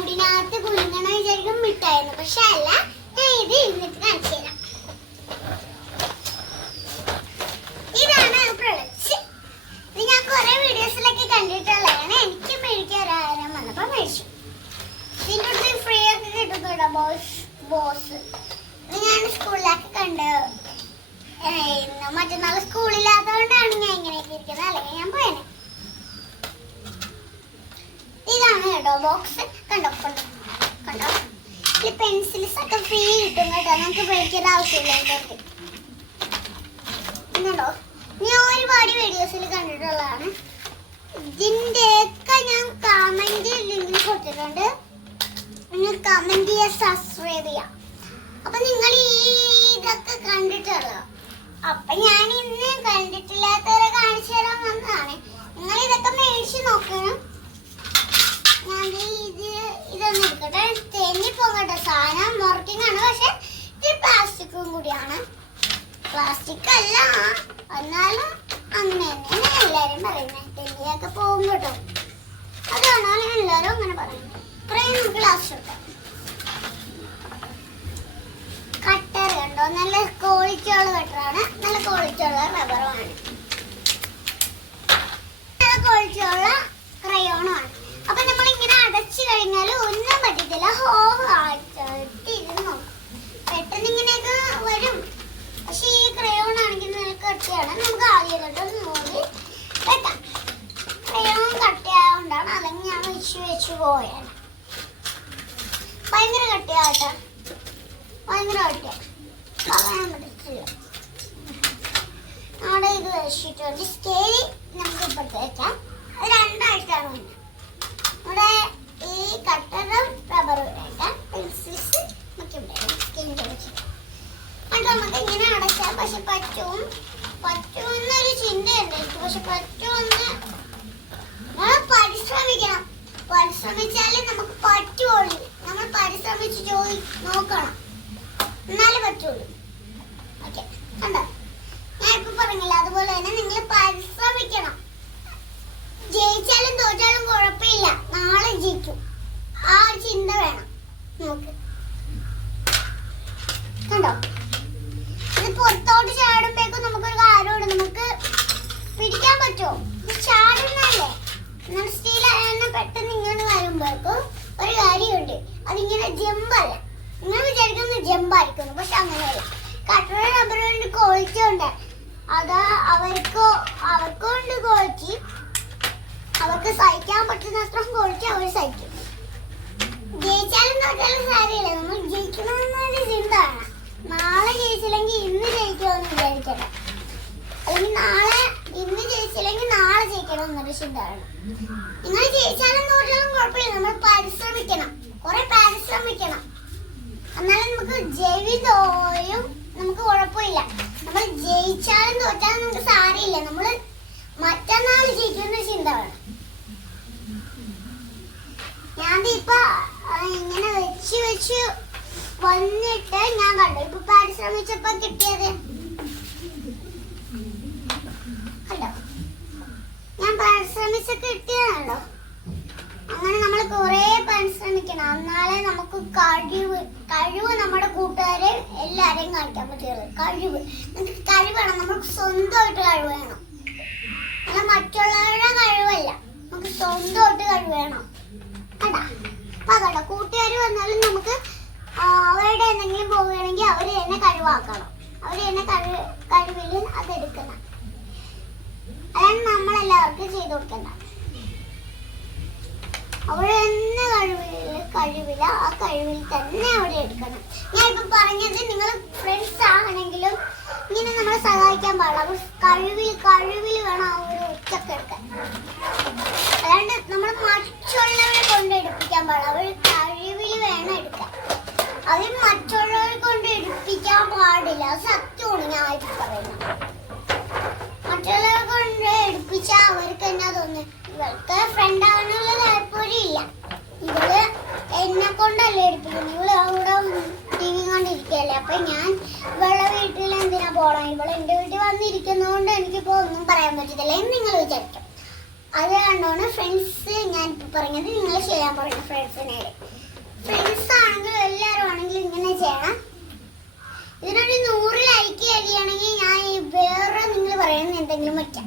കൂടിനകത്ത് കുരുങ്ങണ വിചാരിക്കും മിഠായിരുന്നു. പക്ഷെ അല്ല, ഞാൻ ഇത് ഇരുന്നിട്ട് കാണിച്ചു തരാം. ഇതാണ് പ്രൊഡക്ട്സ്. ഇത് ഞാൻ കുറെ വീഡിയോസിലൊക്കെ കണ്ടിട്ടുള്ളതാണ്. എനിക്ക് മേടിക്കാൻ ഒരായിരം വന്നപ്പോ മേടിച്ചു. ഇതിൻ്റെ അടുത്ത് ഫ്രീ ഒക്കെ കിട്ടുന്നുണ്ടോ ബോസ്? ഇത് ഞാൻ സ്കൂളിലൊക്കെ കണ്ട്. മറ്റന്നാൾ സ്കൂളില്ലാത്തതുകൊണ്ടാണ് ഞാൻ ഇങ്ങനെയൊക്കെ ഇരിക്കുന്നത്, അല്ലെങ്കിൽ ഞാൻ പോയേനെ. ഇതാണ് കേട്ടോ ബോക്സ്. കണ്ടോ കണ്ടോ കണ്ടോ, ഈ പെൻസിൽസ് ഒക്കെ ഫ്രീ കിട്ടും കേട്ടോ, നമുക്ക് മേടിക്കേണ്ട ആവശ്യമില്ല. ഇതൊക്കെ കണ്ടോ, ഞാൻ ഒരുപാട് വീഡിയോസിൽ കണ്ടിട്ടുള്ളതാണ്. ഇതിൻ്റെയൊക്കെ ഞാൻ കമന്റ് ലിങ്ക് കൊടുത്തിട്ടുണ്ട്. നിങ്ങൾ കമന്റ് ചെയ്യുക, സബ്സ്ക്രൈബ് ചെയ്യാം. അപ്പൊ നിങ്ങൾ ഇതൊക്കെ കണ്ടിട്ടുള്ളോ? അപ്പൊ ഞാൻ ഇന്ന് കണ്ടിട്ടില്ലാത്തവരെ കാണിച്ചു തരാൻ വന്നതാണ്. നിങ്ങൾ ഇതൊക്കെ മേടിച്ച് നോക്കണം. ഞാൻ ഇതൊന്നും എടുക്കട്ടെ, തെന്നിപ്പോകട്ടെ. സാധനം മോർക്കിംഗ് ആണ്, പക്ഷെ ഇത് പ്ലാസ്റ്റിക്കും കൂടിയാണ്. പ്ലാസ്റ്റിക് അല്ല, എന്നാലും അങ്ങനെ തന്നെയാണ് എല്ലാരും പറയുന്നത്. തെന്നിയൊക്കെ പോകും കേട്ടോ, അതാണ് എല്ലാരും അങ്ങനെ പറയുന്നത്. ഇത്രയും നമുക്ക് ലാസ്റ്റ് കിട്ടാം. കട്ടർ കണ്ടോ, നല്ല ക്വാളിറ്റി ഉള്ള കട്ടറാണ്, നല്ല ക്വാളിറ്റി ഉള്ള റബ്ബറുമാണ്, നല്ല ക്വാളിറ്റി ഉള്ള ക്രയോണുമാണ്. അപ്പൊ നമ്മൾ ഇങ്ങനെ അടച്ചു കഴിഞ്ഞാൽ ഒന്നും പറ്റത്തില്ല. ഇരുന്ന് പെട്ടെന്ന് ഇങ്ങനെയൊക്കെ വരും. പക്ഷെ ഈ ക്രയോൺ ആണെങ്കിൽ നല്ല കട്ടിയാണ്. നമുക്ക് ആദ്യം തൊട്ട് നൂല് വെക്കാം. ക്രയോൺ കട്ടിയായതുകൊണ്ടാണ്, അല്ലെങ്കിൽ ഞാൻ വെച്ച് പോയാണ്. ഭയങ്കര കട്ടിയാട്ടെ, ഭയങ്കര കട്ടിയ പറയാൻ പറ്റത്തില്ല. അവിടെ ഇത് വെച്ചിട്ടുണ്ട്. സ്കെയിൽ നമുക്ക് ഇപ്പോഴത്തെ വെക്കാം. അത് രണ്ടായിട്ടാണ് വന്നത്. ഇവിടെ ഈ കട്ടറും റബ്ബറും ഇടാം. പെൻസിൽസ് നമുക്ക് ഇവിടെ സ്കെയിലിൻ്റെ വെച്ചിട്ട് അത് നമുക്ക് ഇങ്ങനെ അടച്ചാൽ പക്ഷെ പറ്റുമെന്നൊരു ചിന്തയുണ്ട് എനിക്ക്. പക്ഷെ പറ്റുമെന്ന് പരിശ്രമിക്കണം. പരിശ്രമിച്ചാലേ നമുക്ക് പറ്റുള്ളൂ. നമ്മൾ പരിശ്രമിച്ച് നോക്കണം, എന്നാലേ പറ്റുള്ളൂ. ഓക്കെ, കണ്ടോ, ഞാൻ ഇപ്പൊ പറഞ്ഞില്ല, അതുപോലെ തന്നെ നിങ്ങൾ പരിശ്രമിക്കണം. ജയിച്ചാലും തോറ്റാലും കുഴപ്പമില്ല, നാളെ ജയിക്കും. ആ ഒരു ചിന്ത വേണം നമുക്ക്. കണ്ടോ, ഇത് പുറത്തോട്ട് ചാടുമ്പോഴേക്കും നമുക്കൊരു കാര്യമുണ്ട്, നമുക്ക് പിടിക്കാൻ പറ്റുമോ? ഇത് ചാടുന്നല്ലേ, എന്നാൽ സ്റ്റീലായ പെട്ടെന്ന് ഇങ്ങനെ വരുമ്പോഴേക്കും ഒരു കാര്യമുണ്ട്. അതിങ്ങനെ ജമ്പല്ല, നിങ്ങൾ വിചാരിക്കുന്നത് ജമ്പായിരിക്കുന്നു, പക്ഷെ അങ്ങനെയല്ല. കട്ടറ റബ്ബറിന്റെ ക്വാളിറ്റി ഉണ്ട്. അത് അവർക്കുണ്ട് ക്വാളിറ്റി. അവർക്ക് സഹിക്കാൻ പറ്റുന്ന അത്ര ക്വാളിറ്റി അവർ സഹിക്കും. ജയിച്ചാലും തോറ്റാലും സാരമില്ല, നമ്മൾ ജയിക്കണമെന്നൊരു ചിന്തയാണ്. നാളെ ജയിച്ചില്ലെങ്കിൽ ഇന്ന് ജയിക്കുമെന്ന് വിചാരിക്കട്ടെ, അല്ലെങ്കിൽ ഇന്ന് ജയിച്ചില്ലെങ്കിൽ നാളെ ജയിക്കണം എന്നൊരു ചിന്തയാണ്. നിങ്ങൾ ജയിച്ചാലും തോറ്റാലും കുഴപ്പമില്ല, നമ്മൾ പരിശ്രമിക്കണം, കുറെ പരിശ്രമിക്കണം. എന്നാലും നമുക്ക് ജയിതോയും നമുക്ക് കുഴപ്പമില്ല. നമ്മൾ ജയിച്ചാലും തോറ്റാലും നമുക്ക് സാരമില്ല, നമ്മൾ മറ്റന്നാൾ ജയിക്കുന്ന ചിന്ത വേണം. ഞാൻ ഇപ്പൊ ഇങ്ങനെ വെച്ച് വന്നിട്ട് ഞാൻ കണ്ടു, ഇപ്പൊ പരിശ്രമിച്ചപ്പോ കിട്ടിയത് കണ്ടോ, ഞാൻ പരിശ്രമിച്ച് കിട്ടിയതാണല്ലോ. അങ്ങനെ നമ്മൾ കുറെ പരിശ്രമിക്കണം, എന്നാലേ നമുക്ക് കഴിവ് നമ്മുടെ കൂട്ടുകാരെ എല്ലാരെയും കാണിക്കാൻ പറ്റുള്ളൂ. നമുക്ക് കഴിവാണ്, നമുക്ക് സ്വന്തമായിട്ട് കഴിവ് വേണം. അല്ല മറ്റുള്ളവരുടെ കഴിവല്ല, നമുക്ക് സ്വന്തമായിട്ട് കഴിവ് വേണം. കേട്ടാ, അപ്പൊ കേട്ടോ, കൂട്ടുകാർ വന്നാലും നമുക്ക് അവരുടെ എന്തെങ്കിലും പോവുകയാണെങ്കിൽ അവര് തന്നെ കഴിവാക്കണം, അവര് തന്നെ കഴിവിൽ അതെടുക്കണം. അതാണ് നമ്മളെല്ലാവർക്കും ചെയ്തു കൊടുക്കണ്ട. അവിടെ തന്നെ കഴിവില്ല, ആ കഴിവിൽ തന്നെ അവിടെ എടുക്കണം. ഞാൻ ഇപ്പൊ പറഞ്ഞത് നിങ്ങൾ ഫ്രണ്ട്സ് ആണെങ്കിലും ഇങ്ങനെ നമ്മളെ സഹായിക്കാൻ പാടില്ല. അവർ കഴിവിൽ വേണം ആ ഒരു ഉച്ചക്ക് എടുക്കാൻ. അല്ലാണ്ട് നമ്മൾ മറ്റുള്ളവരെ കൊണ്ട് എടുപ്പിക്കാൻ പാടില്ല, അവർ കഴിവിൽ വേണം എടുക്കാൻ. അവർ മറ്റുള്ളവരെ കൊണ്ട് എടുപ്പിക്കാൻ പാടില്ല, അത് സത്യമാണ് ഞാൻ ഇപ്പൊ പറയുന്നത്. മറ്റുള്ളവരെ കൊണ്ട് എടുപ്പിച്ചാൽ അവർക്ക് എന്നാ തോന്നുന്നു, ഇവൾക്ക് ഫ്രണ്ട് ആവാനുള്ള താല്പര്യം ഇല്ല. ഇവള് എന്നെ കൊണ്ടല്ലേ എടുപ്പിക്കുന്നത്, ഇവള് അവിടെ TV കണ്ടിരിക്കല്ലേ. അപ്പൊ ഞാൻ ഇവളുടെ വീട്ടിൽ എന്തിനാ പോണം, ഇവള് എന്റെ വീട്ടിൽ വന്നിരിക്കുന്നതുകൊണ്ട് എനിക്കിപ്പോ ഒന്നും പറയാൻ പറ്റത്തില്ല എന്ന് നിങ്ങൾ വിചാരിക്കും. അത് കണ്ടോണ്ട് ഫ്രണ്ട്സ് ഞാൻ ഇപ്പൊ പറഞ്ഞത് നിങ്ങൾ ചെയ്യാൻ പറയുന്ന ഫ്രണ്ട്സിനോട്. ഫ്രണ്ട്സ് ആണെങ്കിൽ എല്ലാവരും ആണെങ്കിൽ ഇങ്ങനെ ചെയ്യണം. ഇതിനൊരു 100 ലൈക്ക് കഴിയണമെങ്കിൽ ഞാൻ വേറെ നിങ്ങൾ പറയുന്ന എന്തെങ്കിലും വയ്ക്കാം.